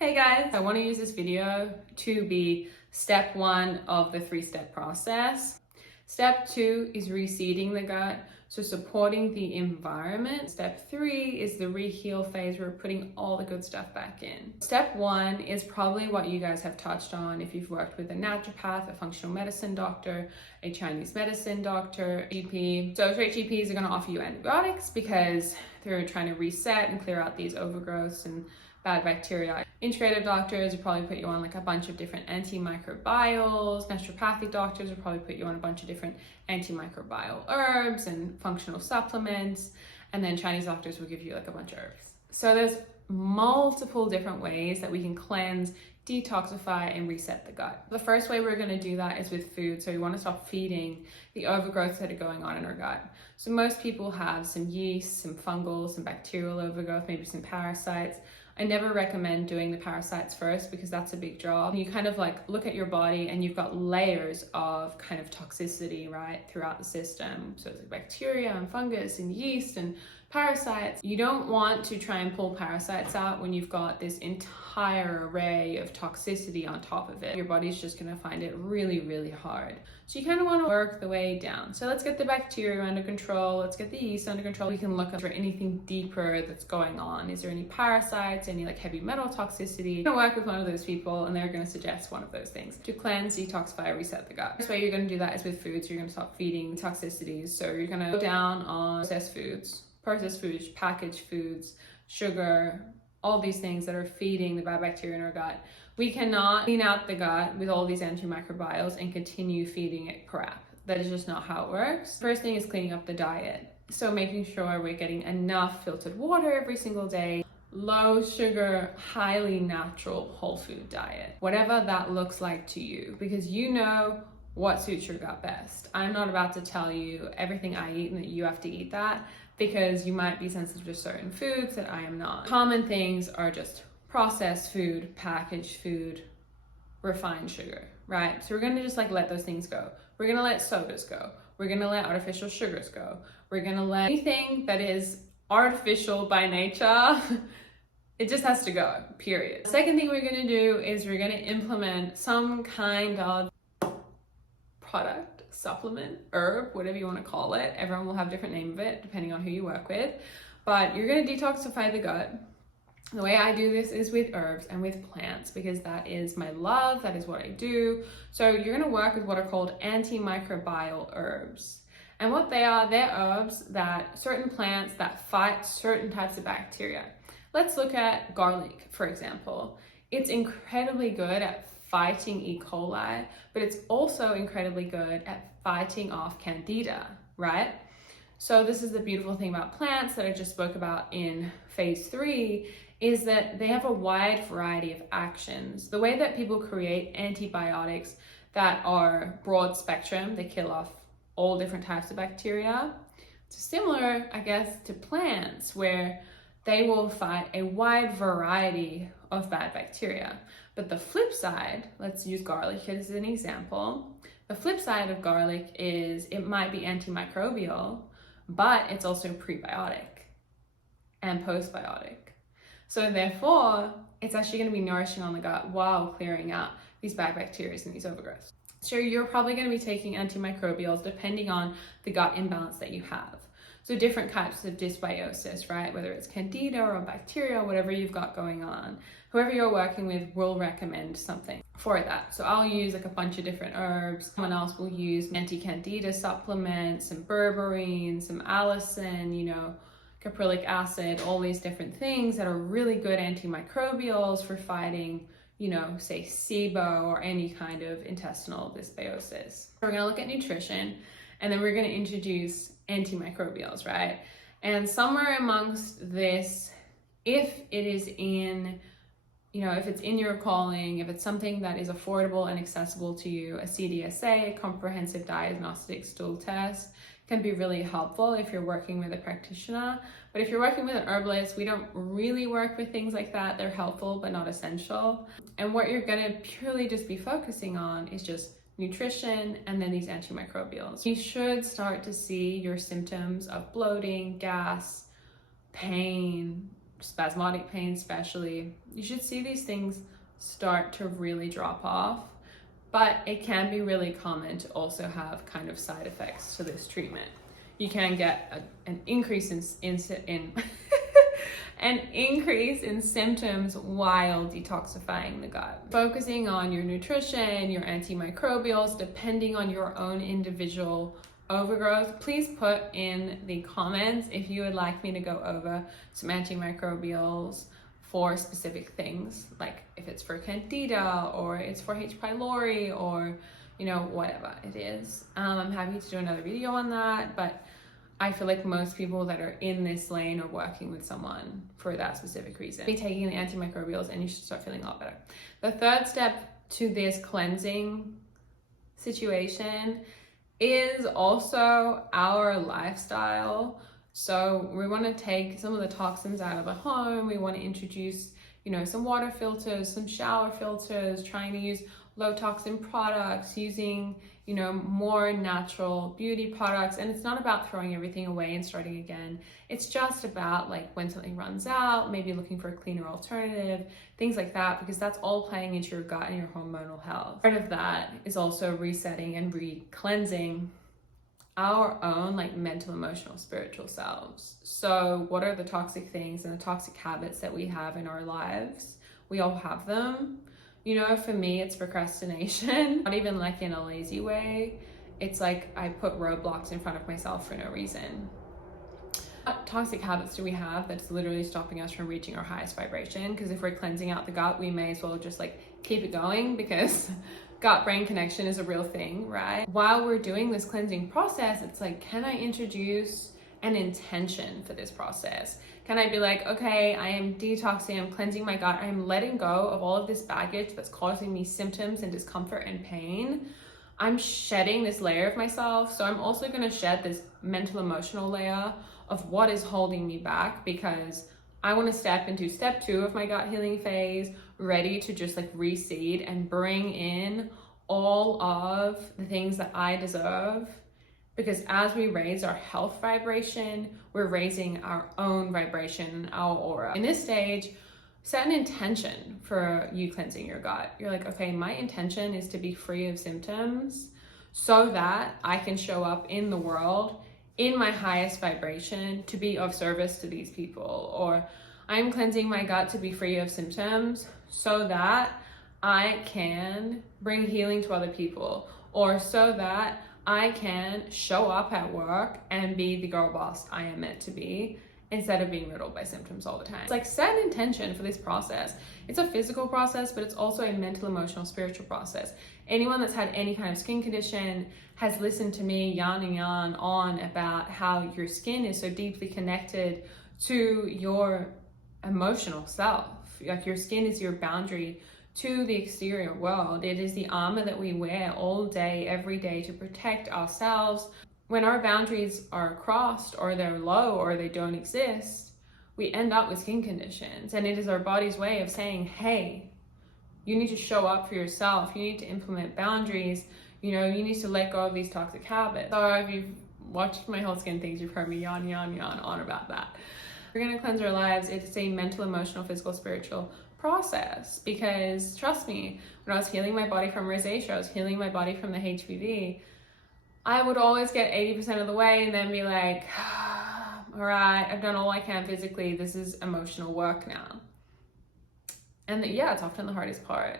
Hey guys, I want to use this video to be step 1 of the 3-step process. Step 2 is reseeding the gut, so supporting the environment. Step 3 is the reheal phase where we're putting all the good stuff back in. Step 1 is probably what you guys have touched on if you've worked with a naturopath, a functional medicine doctor, a Chinese medicine doctor, GP. So straight GPs are going to offer you antibiotics because they're trying to reset and clear out these overgrowths and bad bacteria. Integrative doctors will probably put you on like a bunch of different antimicrobials. Naturopathic doctors will probably put you on a bunch of different antimicrobial herbs and functional supplements. And then Chinese doctors will give you like a bunch of herbs. So there's multiple different ways that we can cleanse, detoxify, and reset the gut. The first way we're going to do that is with food. So we want to stop feeding the overgrowths that are going on in our gut. So most people have some yeast, some fungal, some bacterial overgrowth, maybe some parasites. I never recommend doing the parasites first because that's a big job. You kind of like look at your body and you've got layers of kind of toxicity, right, throughout the system. So it's like bacteria and fungus and yeast and parasites. You don't want to try and pull parasites out when you've got this entire array of toxicity on top of it. Your body's just gonna find it really, really hard. So you kind of want to work the way down. So let's get the bacteria under control. Let's get the yeast under control. We can look for anything deeper that's going on. Is there any parasites, any like heavy metal toxicity? You're gonna work with one of those people and they're gonna suggest one of those things to cleanse, detoxify, reset the gut. This way you're gonna do that is with foods. You're gonna stop feeding toxicities. So you're gonna go down on processed foods, packaged foods, sugar, all these things that are feeding the bad bacteria in our gut. We cannot clean out the gut with all these antimicrobials and continue feeding it crap. That is just not how it works. First thing is cleaning up the diet. So making sure we're getting enough filtered water every single day, low sugar, highly natural whole food diet, whatever that looks like to you, because you know what suits your gut best. I'm not about to tell you everything I eat and that you have to eat that, because you might be sensitive to certain foods that I am not. Common things are just processed food, packaged food, refined sugar, right? So we're gonna just like let those things go. We're gonna let sodas go. We're gonna let artificial sugars go. We're gonna let anything that is artificial by nature, it just has to go, period. The second thing we're gonna do is we're gonna implement some kind of product, supplement, herb, whatever you want to call it. Everyone will have a different name of it depending on who you work with, but you're going to detoxify the gut. The way I do this is with herbs and with plants because that is my love, that is what I do. So you're going to work with what are called antimicrobial herbs. And what they are, they're herbs that certain plants that fight certain types of bacteria. Let's look at garlic, for example. It's incredibly good at fighting E. coli, but it's also incredibly good at fighting off candida, right? So this is the beautiful thing about plants that I just spoke about in phase 3 is that they have a wide variety of actions. The way that people create antibiotics that are broad spectrum, they kill off all different types of bacteria. It's similar, I guess, to plants where they will fight a wide variety of bad bacteria. But the flip side, let's use garlic as an example. The flip side of garlic is it might be antimicrobial, but it's also prebiotic and postbiotic. So therefore, it's actually going to be nourishing on the gut while clearing out these bad bacteria and these overgrowths. So you're probably going to be taking antimicrobials depending on the gut imbalance that you have. So different types of dysbiosis, right? Whether it's candida or bacteria, whatever you've got going on, whoever you're working with will recommend something for that. So I'll use like a bunch of different herbs. Someone else will use anti-candida supplements, some berberine, some allicin, caprylic acid, all these different things that are really good antimicrobials for fighting, say SIBO or any kind of intestinal dysbiosis. We're gonna look at nutrition and then we're gonna introduce antimicrobials, right? And somewhere amongst this, if it is in, if it's in your calling, if it's something that is affordable and accessible to you, a CDSA, a comprehensive diagnostic stool test, can be really helpful if you're working with a practitioner. But if you're working with an herbalist, we don't really work with things like that. They're helpful, but not essential. And what you're gonna purely just be focusing on is just nutrition and then these antimicrobials. You should start to see your symptoms of bloating, gas, pain, spasmodic pain especially, you should see these things start to really drop off. But it can be really common to also have kind of side effects to this treatment. You can get an increase in an increase in symptoms while detoxifying the gut. Focusing on your nutrition, your antimicrobials, depending on your own individual overgrowth. Please put in the comments if you would like me to go over some antimicrobials for specific things, like if it's for candida or it's for H. pylori or, you know, whatever it is. I'm happy to do another video on that, but I feel like most people that are in this lane are working with someone for that specific reason. Be taking the antimicrobials and you should start feeling a lot better. The third step to this cleansing situation is also our lifestyle. So we want to take some of the toxins out of the home. We want to introduce, you know, some water filters, some shower filters, trying to use low toxin products, using, you know, more natural beauty products. And it's not about throwing everything away and starting again. It's just about like when something runs out, maybe looking for a cleaner alternative, things like that, because that's all playing into your gut and your hormonal health. Part of that is also resetting and re-cleansing our own like mental, emotional, spiritual selves. So what are the toxic things and the toxic habits that we have in our lives? We all have them. You know, for me, it's procrastination, not even like in a lazy way. It's like I put roadblocks in front of myself for no reason. What toxic habits do we have that's literally stopping us from reaching our highest vibration? Because if we're cleansing out the gut, we may as well just like keep it going, because gut-brain connection is a real thing, right? While we're doing this cleansing process, it's like, can I introduce an intention for this process? Can I be like, okay, I am detoxing, I'm cleansing my gut, I'm letting go of all of this baggage that's causing me symptoms and discomfort and pain. I'm shedding this layer of myself. So I'm also going to shed this mental, emotional layer of what is holding me back, because I want to step into step 2 of my gut healing phase, ready to just like reseed and bring in all of the things that I deserve. Because as we raise our health vibration, we're raising our own vibration, our aura. In this stage, set an intention for you cleansing your gut. You're like, okay, my intention is to be free of symptoms so that I can show up in the world in my highest vibration to be of service to these people. Or I'm cleansing my gut to be free of symptoms so that I can bring healing to other people, or so that I can show up at work and be the girl boss I am meant to be, instead of being riddled by symptoms all the time. It's like, set an intention for this process. It's a physical process, but it's also a mental, emotional, spiritual process. Anyone that's had any kind of skin condition has listened to me yarn and yarn on about how your skin is so deeply connected to your emotional self. Like, your skin is your boundary to the exterior world. It is the armor that we wear all day, every day, to protect ourselves. When our boundaries are crossed, or they're low, or they don't exist, we end up with skin conditions. And it is our body's way of saying, hey, you need to show up for yourself. You need to implement boundaries. You know, you need to let go of these toxic habits. So if you've watched my whole skin things, you've heard me yawn on about that. We're going to cleanse our lives. It's a mental, emotional, physical, spiritual process, because trust me, when I was healing my body from rosacea, I was healing my body from the HPV, I would always get 80% of the way and then be like, all right, I've done all I can physically, this is emotional work now. And yeah, it's often the hardest part.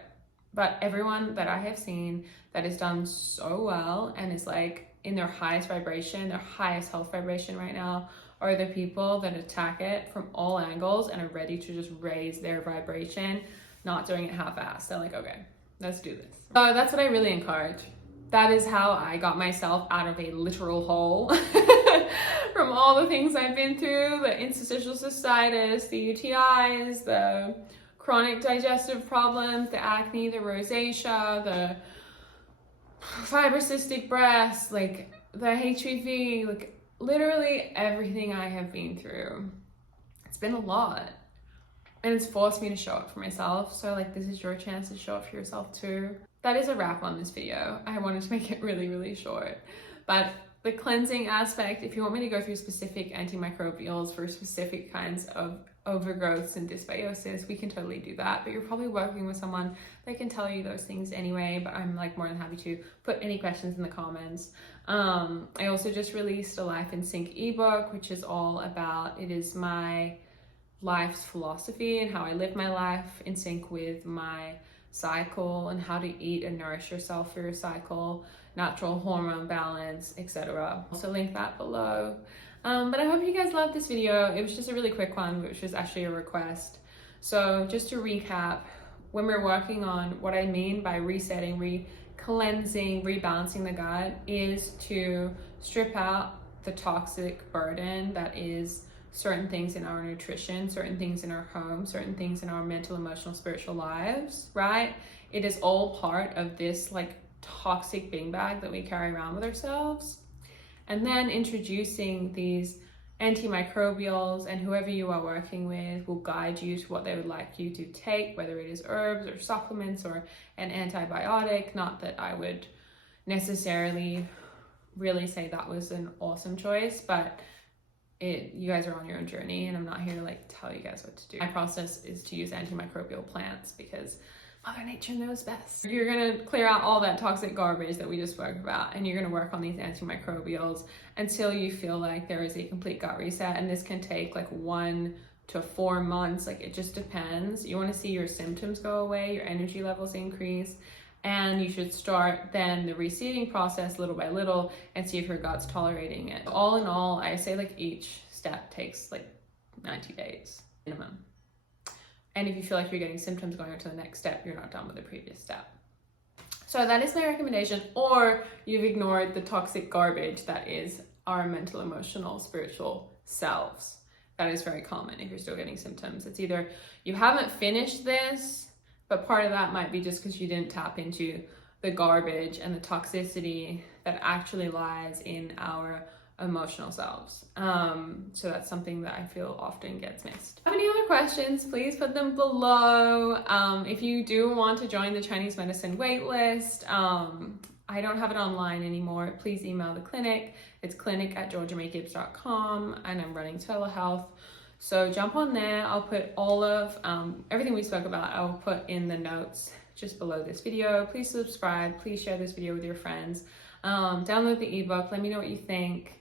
But everyone that I have seen that has done so well and is like in their highest vibration, their highest health vibration right now, are the people that attack it from all angles and are ready to just raise their vibration, not doing it half-assed. They're like, okay, let's do this. So that's what I really encourage. That is how I got myself out of a literal hole from all the things I've been through, the interstitial cystitis, the UTIs, the chronic digestive problems, the acne, the rosacea, the fibrocystic breast, like the HPV, like literally everything I have been through. It's been a lot, and it's forced me to show up for myself. So like, this is your chance to show up for yourself too. That is a wrap on this video. I wanted to make it really, really short, but the cleansing aspect, if you want me to go through specific antimicrobials for specific kinds of overgrowths and dysbiosis, we can totally do that. But you're probably working with someone that can tell you those things anyway. But I'm like more than happy to put any questions in the comments. I also just released a Life in Sync ebook, which is all about, it is my life's philosophy and how I live my life in sync with my cycle, and how to eat and nourish yourself for your cycle, natural hormone balance, etc. Also link that below. But I hope you guys loved this video. It was just a really quick one, which was actually a request. So just to recap, when we're working on what I mean by resetting, cleansing, rebalancing the gut, is to strip out the toxic burden that is certain things in our nutrition, certain things in our home, certain things in our mental, emotional, spiritual lives, right? It is all part of this like toxic beanbag that we carry around with ourselves. And then introducing these antimicrobials, and whoever you are working with will guide you to what they would like you to take, whether it is herbs or supplements or an antibiotic. Not that I would necessarily really say that was an awesome choice, but you guys are on your own journey, and I'm not here to like tell you guys what to do. My process is to use antimicrobial plants because Mother Nature knows best. You're gonna clear out all that toxic garbage that we just spoke about, and you're gonna work on these antimicrobials until you feel like there is a complete gut reset. And this can take like 1 to 4 months, like it just depends. You wanna see your symptoms go away, your energy levels increase, and you should start then the reseeding process little by little and see if your gut's tolerating it. All in all, I say like each step takes like 90 days minimum. And if you feel like you're getting symptoms going on to the next step, you're not done with the previous step. So that is my recommendation. Or you've ignored the toxic garbage that is our mental, emotional, spiritual selves. That is very common if you're still getting symptoms. It's either you haven't finished this, but part of that might be just because you didn't tap into the garbage and the toxicity that actually lies in our emotional selves. So that's something that I feel often gets missed. If you have any other questions, please put them below. If you do want to join the Chinese medicine waitlist, I don't have it online anymore. Please email the clinic. It's clinic@georgiamaegibbs.com, and I'm running telehealth. So jump on there. I'll put all of everything we spoke about, I'll put in the notes just below this video. Please subscribe. Please share this video with your friends. Download the ebook. Let me know what you think.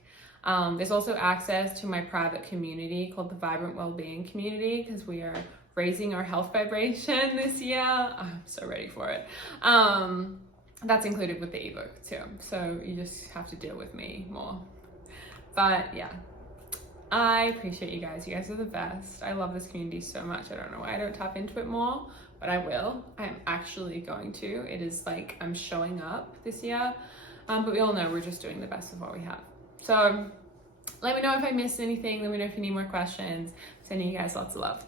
There's also access to my private community called the Vibrant Wellbeing Community, because we are raising our health vibration this year. I'm so ready for it. That's included with the ebook too. So you just have to deal with me more. But yeah. I appreciate you guys. You guys are the best. I love this community so much. I don't know why I don't tap into it more, but I will. I'm actually going to. It is like I'm showing up this year. But we all know we're just doing the best of what we have. So let me know if I missed anything. Let me know if you need more questions. Sending you guys lots of love.